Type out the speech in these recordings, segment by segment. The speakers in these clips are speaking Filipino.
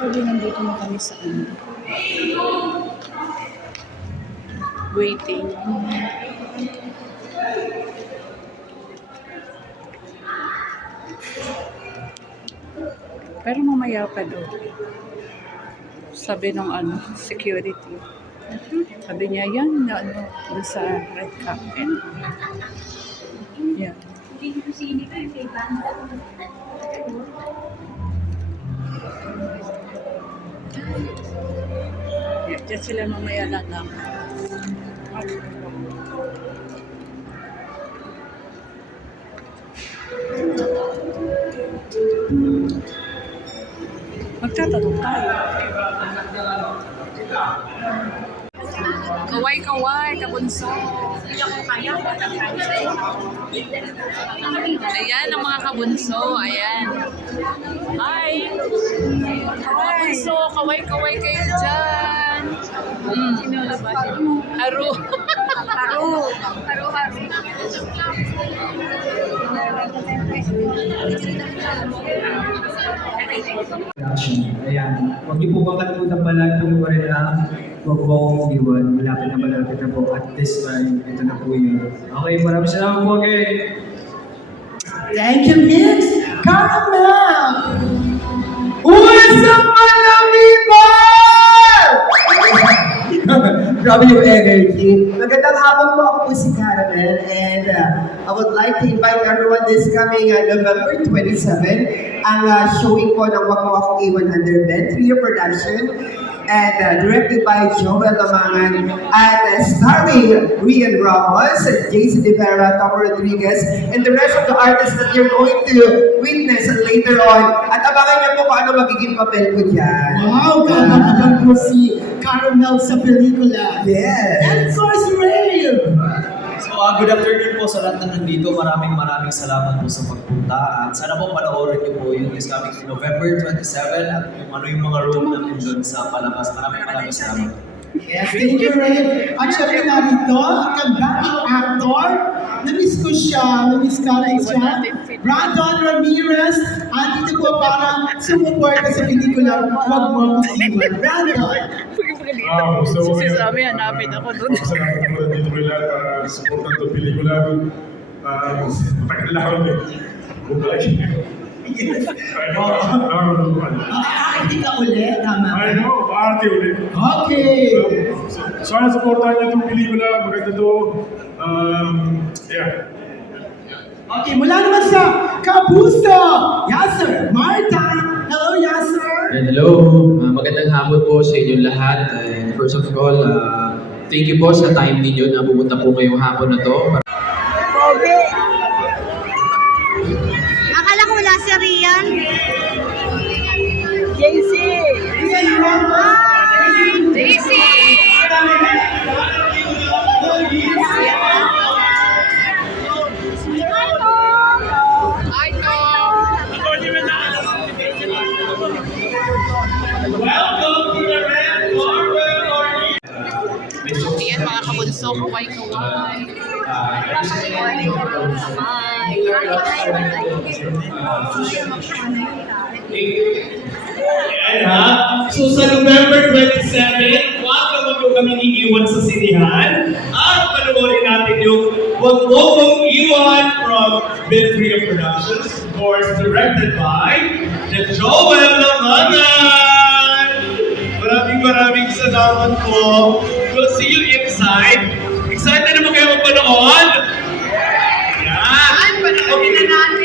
Actually, nandito na kami sa ano. Waiting. Pero mamaya pa doon. Sabi ng ano, security. Sabi niya, yan, na ano, doon sa red carpet. Yan. Yan, dyan sila mamaya na lang. Magtatanong tayo. Kaway, kaway, kabunso. Ayan ang mga kabunso. Ayan. Hi! Mga bunso, kaway-kaway kayo dyan. Mm. Haro. Haro. Haro, haro. Action. Ayan. Huwag niyo po bang kalimutan pala na huwag po akong iwan. Malapit na malapit na po. At this time, ito na po yun. Okay, maraming salamat po again. Thank you, Miss Caramel! What's up, mga people? Grabe yung energy. Magandang hapon po ako po si Caramel and uh, I would like to invite everyone this coming uh, November 27 ang uh, showing po ng Wag Mo Akong Iwan under Ben Trio Production and uh, directed by Joel Lamangan and uh, starring Rian Ramos, Jason De Vera, Tom Rodriguez, and the rest of the artists that you're going to witness later on. At abangan niyo po kung ano magiging papel ko dyan. Wow, kakakabang ko si Caramel sa pelikula. Yes! And of course, Ray! Uh, good afternoon po sa lahat na nandito. Maraming maraming salamat po sa pagpunta. At sana po panoorin niyo po yung is coming November 27 at kung ano yung mga role natin doon sa palabas. Maraming maraming salamat. Yes, thank you, Ray. At syempre narito, ang kang-backing actor. Na-miss ko siya, na-miss ka rin siya. Brandon Ramirez, andito po para sumuporta sa pelikula Huwag Mo Akong Iwan. Brandon! Ah, gusto ko Si ngayon. Sabi, hanapin ako doon. Salamat po dito kayo lahat para supportan itong pelikula. Ah, matagal lang ako eh. Bumalik. I know, nakakatawa. Makakaarti ka ulit, tama I know, maarte ulit. Okay! So, sana supportan niyo itong pelikula. Maganda to. Um, yeah. Okay, mula naman sa Kapuso. Hello, Yasser. And hello, uh, magandang hapon po sa inyong lahat. And first of all, uh, thank you po sa time ninyo na pumunta po ngayong hapon na to. Akala ko wala si Rian. Ayan, mga. So sa November 27, huwag na huwag yung kami sa sinihan. At panoorin natin yung Kong Iwan from Bitria Productions. Of course, directed by the Joel salamat po. We'll see you inside. Excited na ba kayo magpanood? Yan. Panoorin na natin.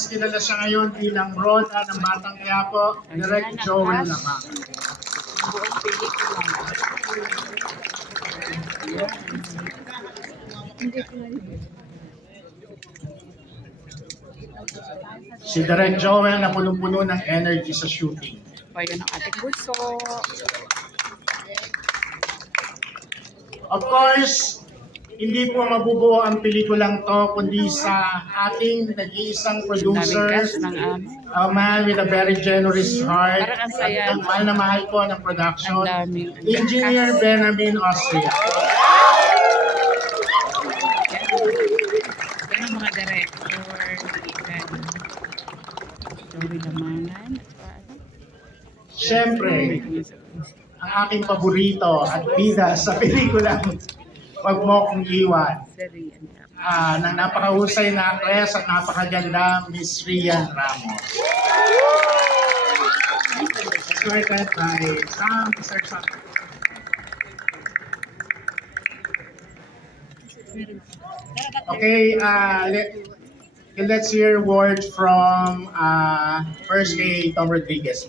Mas kilala siya ngayon bilang Roda ng Batang Quiapo, Direct Joel pelikula. Si Direct Joel na punong-puno ng energy sa shooting. Pwede ng ating bunso. Of course, hindi po mabubuo ang pelikulang to kundi sa ating nag-iisang producer, ano. a man with a very generous heart, Parang ang saya. at mahal na mahal po ng production, Ang ang Engineer Benjamin Austria. Yan ang mga director. Joey. Siyempre, ang aking paborito at bida sa pelikulang Wag mo kong iwan. Ah, ng napakahusay na actress at napakaganda, Miss Rian Ramos. Escorted by Sam, Sir Sam. Okay, uh, let, okay, let's hear words from uh, first kay Tom Rodriguez.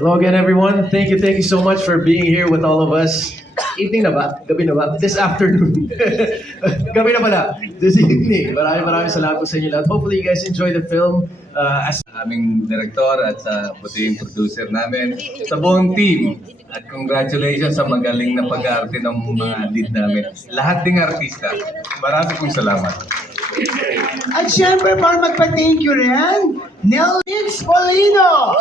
Hello again, everyone. Thank you, thank you so much for being here with all of us. Evening na ba? Gabi na ba? This afternoon. Gabi na pala. This evening. Maraming maraming salamat po sa inyo lahat. Hopefully you guys enjoy the film. Uh, as aming direktor at sa puting producer namin, sa buong team. At congratulations sa magaling na pag-arte ng mga lead namin. Lahat ding artista. Marami pong salamat. At syempre, para magpa-thank you rin, Nelix Polino!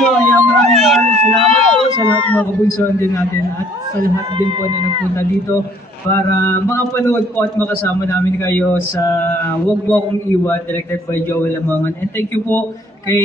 Maraming maraming salamat po sa lahat ng mga kabunsoan din natin at sa lahat din po na nagpunta dito para makapanood po at makasama namin kayo sa Huwag Mo Akong Iwan, directed by Joel Lamangan. And thank you po kay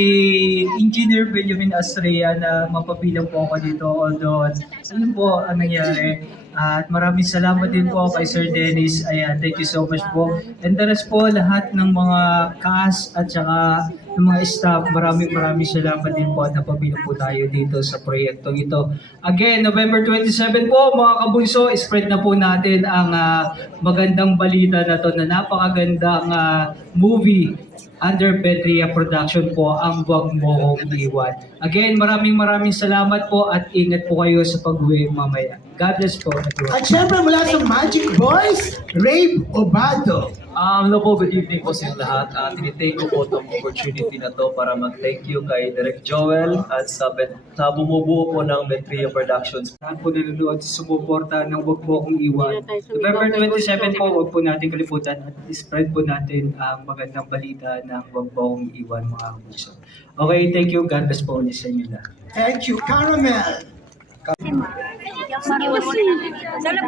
Engineer Benjamin Astrea na mapabilang po ako dito. Although, alam po ang nangyari. At maraming salamat din po kay Sir Dennis. Ayan, thank you so much po. And the rest po, lahat ng mga cast at saka ng mga staff, maraming maraming salamat din po at napabilang po tayo dito sa proyektong ito. Again, November 27 po, mga kabunso, spread na po natin ang ah, magandang balita na to na napakagandang ah, movie under Petria Production po ang Wag Mo Kong Iwan. Again, maraming maraming salamat po at ingat po kayo sa pag-uwi mamaya. God bless po. everyone. At syempre, mula sa Magic Boys, Rave Obado. Um, hello po, good evening po sa inyong lahat. Uh, tinitake ko po itong opportunity na to para mag-thank you kay Direk Joel at sa, bet- sa bumubuo po ng Betria Productions. Lahat po nanonood sa sumuporta ng Wag Mo Kong Iwan. November 27 po, wag po natin kalimutan at spread po natin ang magandang balita ng Wag Mo Kong Iwan mga kabunso. Okay, thank you. God bless po ulit sa inyo lahat. Thank you, Caramel. Sa labas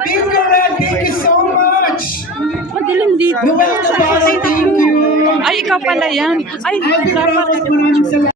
Bingo Red, thank you so much. Madilim dito. Thank you. Ay, ikaw pala yan. Ay, dapat.